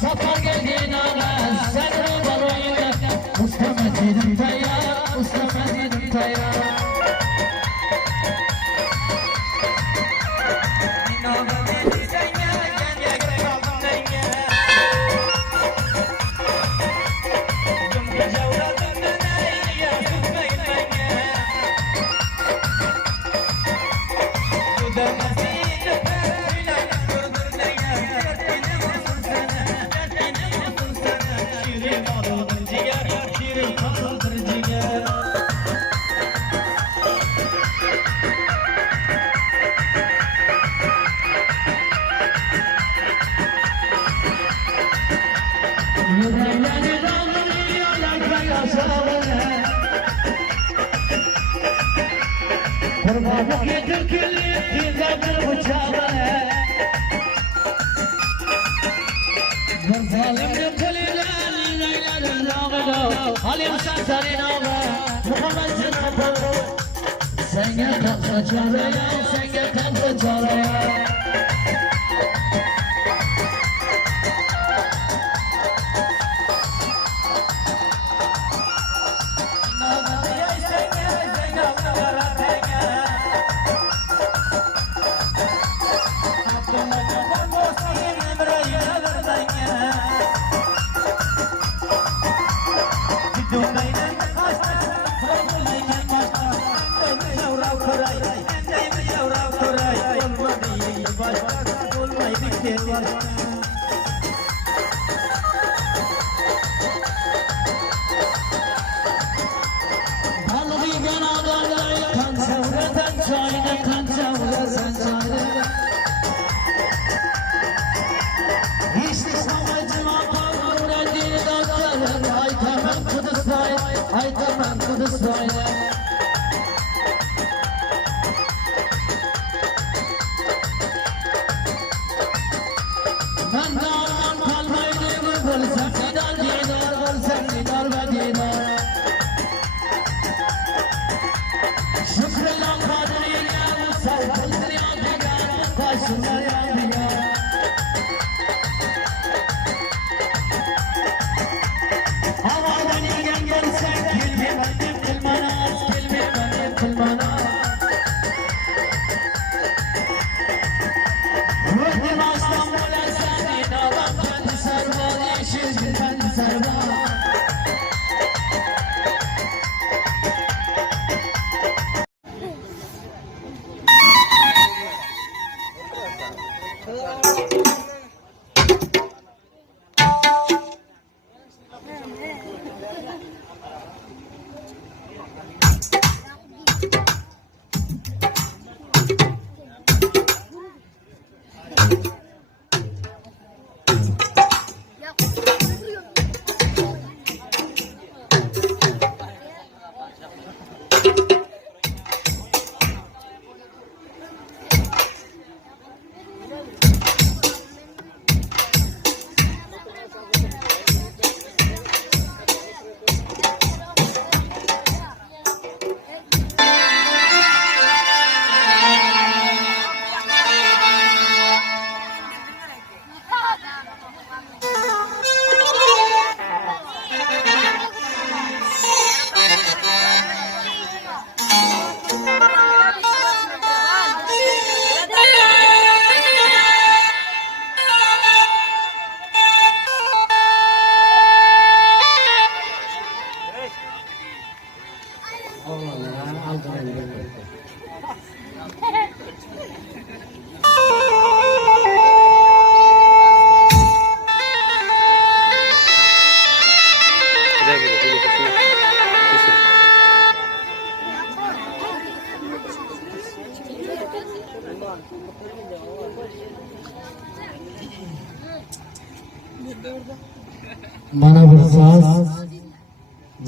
Zafer geldiğin ana sen de balayında Ustamazidim tayyar, ustamazidim tayyar Kurbanlık yedir kirli tizamını bıçağı Zalimli kılılan inayların lağını Halim şartların ağı Muhammed Cenab-ı Senge kalsa çaraya Senge kalsa çaraya I come on to the soil. Mana bir so'z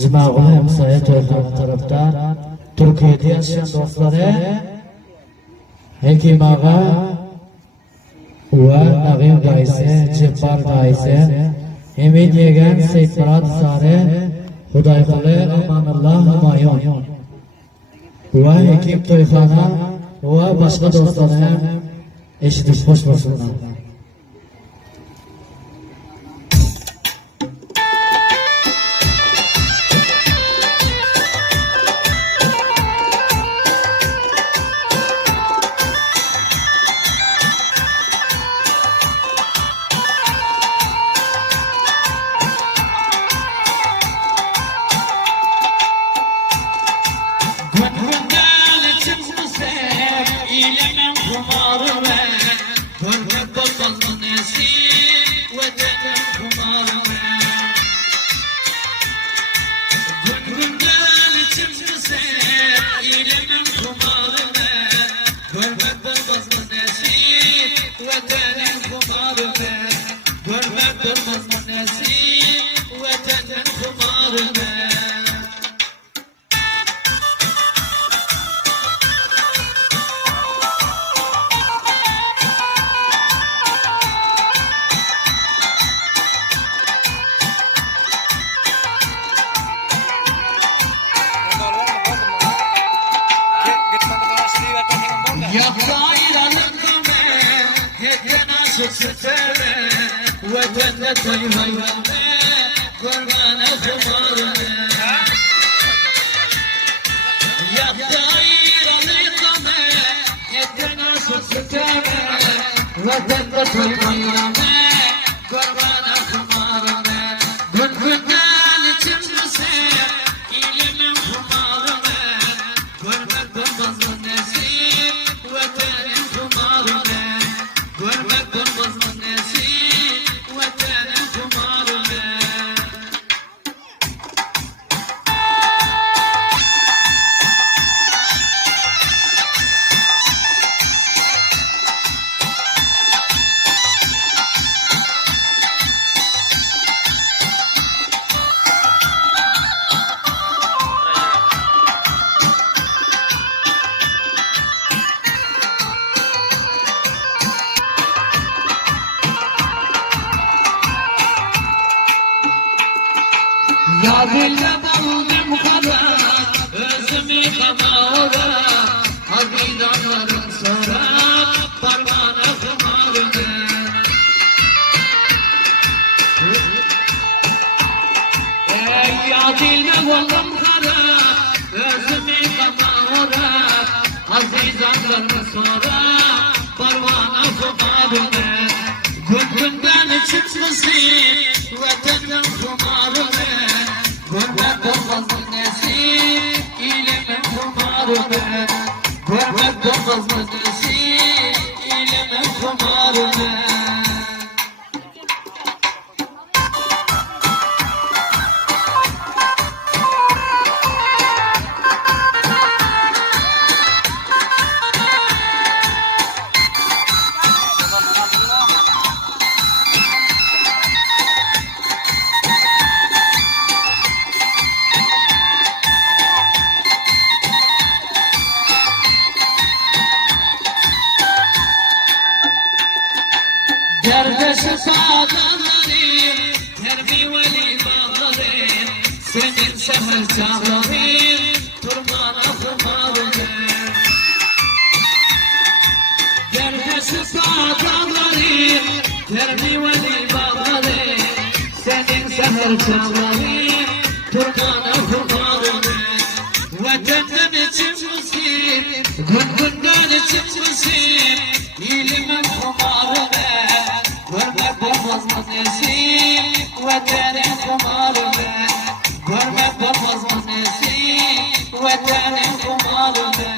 Jimag'ul hamsoya to'yxona tarafdan Turkiyada yashagan do'stlari Hakim og'a va Nag'im raisi, Jabbar raisi, Hamid yegan Saidmurod Sari, Xudoyquli Amanulloh Humoyun va Hakim to'yxona va boshqa do'stlar ham eshitish xush bo'lsinlar. ستاره وطن توی ویوانه قربان خمارونه يغداير القمة يتناس ستاره وطن توی ویوانه قربان خمارونه گنگنان چمسه ایلم خمارونه قربت بمز نسیم وطن خمارونه قربت بمز نسیم وطن خمارونه Ya dille buldum kadar özümü kamara Habidanların sonra parmağına kumarını Ya dille buldum kadar özümü kamara Habidanların sonra parmağına kumarını Gönlümden çıkmışsın vatanın kumarını Gurbet olmaz mı nesil ilimin kumarını Gurbet olmaz mı nesil ilimin kumarını Derbeşi sağdanlarım, terbi veli bağlarım Senin seher çağlarım, turmana kumarım Derbeşi sağdanlarım, terbi veli bağlarım Senin seher çağlarım, turmana kumarım Vatandan çıkmışım, gönlümden çıkmışım İlimin kumarım Görmek olmaz mı nesil Vatanın kumarını Görmek olmaz mı nesil Vatanın kumarını